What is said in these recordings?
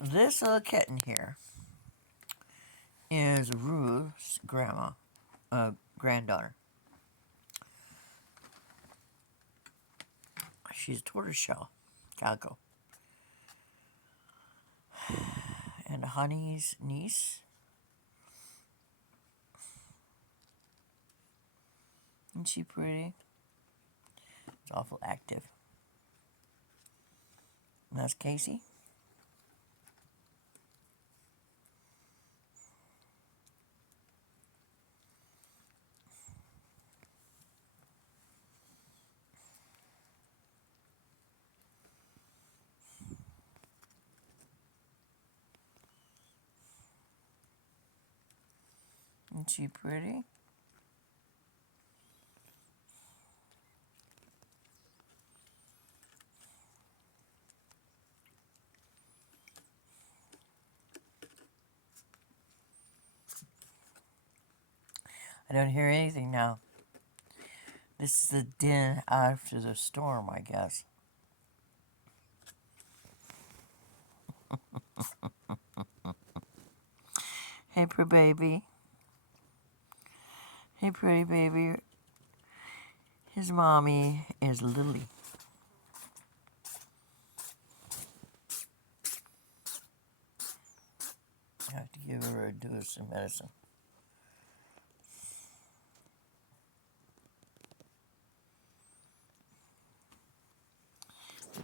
This little kitten here is Ruth's granddaughter. She's a tortoiseshell calico. And Honey's niece. Isn't she pretty? It's awful active. And that's Casey. Isn't she pretty? I don't hear anything now. This is the din after the storm, I guess. Hey, pretty baby. Hey, pretty baby. His mommy is Lily. I have to give her a dose of medicine.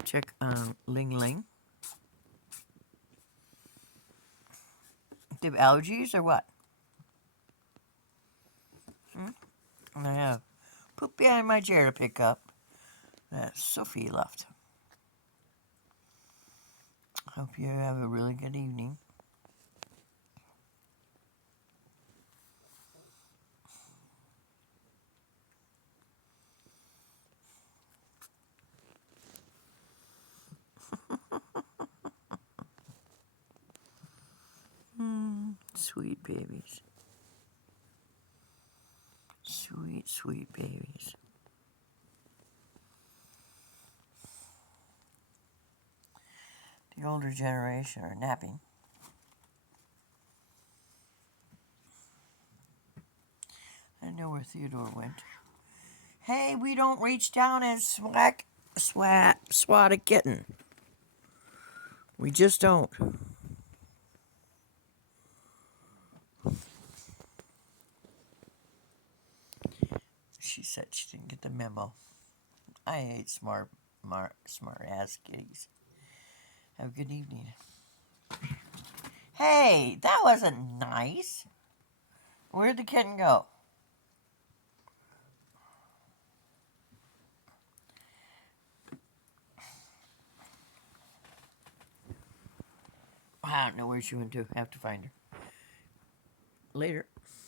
Check on Ling Ling. Do you have allergies or what? And I have poop behind my chair to pick up that Sophie left. Hope you have a really good evening. Sweet babies. Sweet, sweet babies. The older generation are napping. I don't know where Theodore went. Hey, we don't reach down and swat a kitten. We just don't. She said she didn't get the memo. I hate smart ass kitties. Have a good evening. Hey, that wasn't nice. Where'd the kitten go? I don't know where she went to. I have to find her. Later.